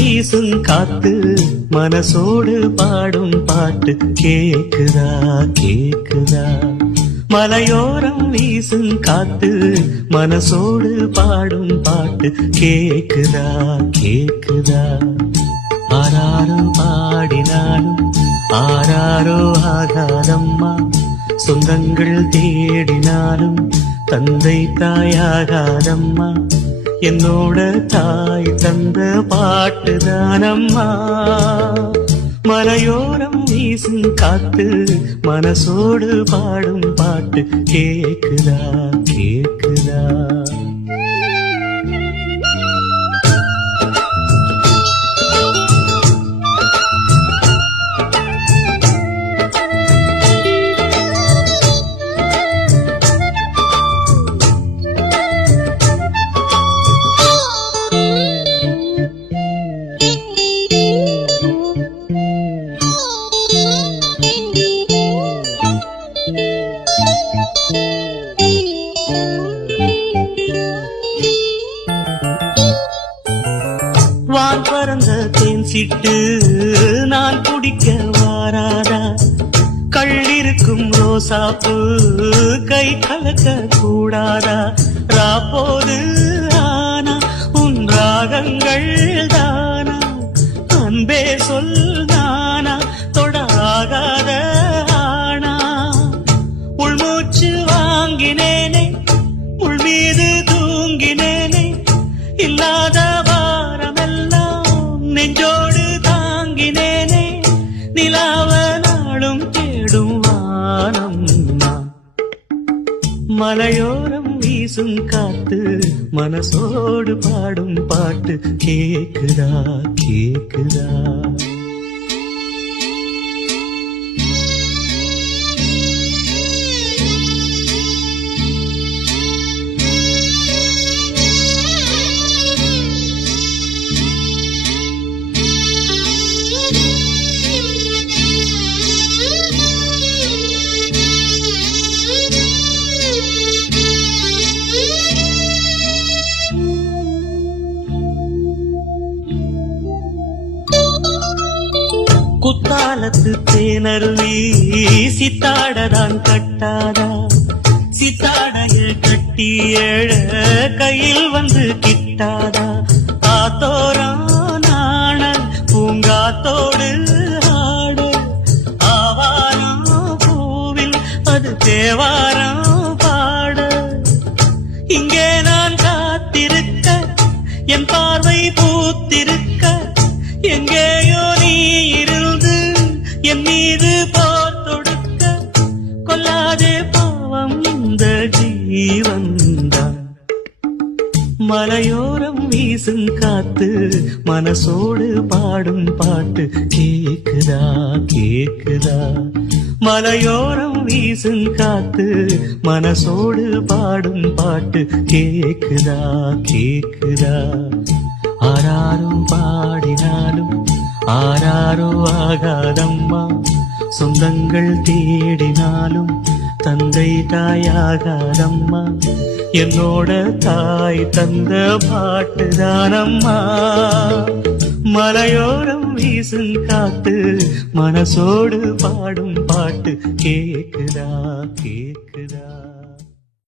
வீசும் காத்து மனசோடு பாடும் பாட்டு கேக்குதா கேக்குதா. மலையோரம் வீசும் காத்து மனசோடு பாடும் பாட்டு கேக்குதா கேக்குதா. ஆராரோ பாடினாலும் ஆராரோ ஆகாதம்மா, சொந்தங்கள் தேடினாலும் தந்தை தாயாகாதம்மா, என்னோட தாய் தந்த பாட்டுதானம்மா. மலையோரம் வீசும் காத்து மனசோடு பாடும் பாட்டு கேக்குதா கேக்குதா. வான் பறந்த தேன் சிட்டு நான் குடிக்க வாராதா, கள்ளிருக்கும் ரோசாப்பு கை கலக்க கூடாதா. ராப்போது ஆனா உன் ராகங்கள் தானா, அன்பே சொல் நானா தொடாகாத ஆனா. உள்மூச்சு வாங்கினேனே உள் மீது தூங்கினேனே, இல்லாத நெஞ்சோடு தாங்கினேனே, நிலாவ நாளும் தேடும் வானம். மலையோரம் வீசும் காத்து மனசோடு பாடும் பாட்டு கேக்குதா கேக்குதா. குத்தாலத்து தேனருவி சித்தாடதான் கட்டாதா, சித்தாடைய கட்டி ஏழ கையில் வந்து கிட்டாதா. ஆத்தோரம் நாண பூங்காத்தோடு ஆட, ஆவாரம் பூவில் அது தேவாரம் பாட. இங்கே நான் காத்திருக்க என் பார்வை பூத்திருக்க, எங்கேயோ நீ இருந்து என் மீது போர் தொடுக்க. கொல்லாதே பாவம் இந்த ஜீவன்தான். மலையோரம் வீசும் காத்து மனசோடு பாடும் பாட்டு கேக்குதா கேக்குதா. மலையோரம் வீசும் காத்து மனசோடு பாடும் பாட்டு கேக்குதா கேக்குதா. ஆராரும் பாடினாலும் ஆராரோ ஆகாதம்மா, சொந்தங்கள் தேடினாலும் தந்தை தாயாகாதம்மா, என்னோட தாய் தந்த பாட்டுதானம்மா. மலையோரம் வீசும் காத்து மனசோடு பாடும் பாட்டு கேக்குதா கேக்குதா.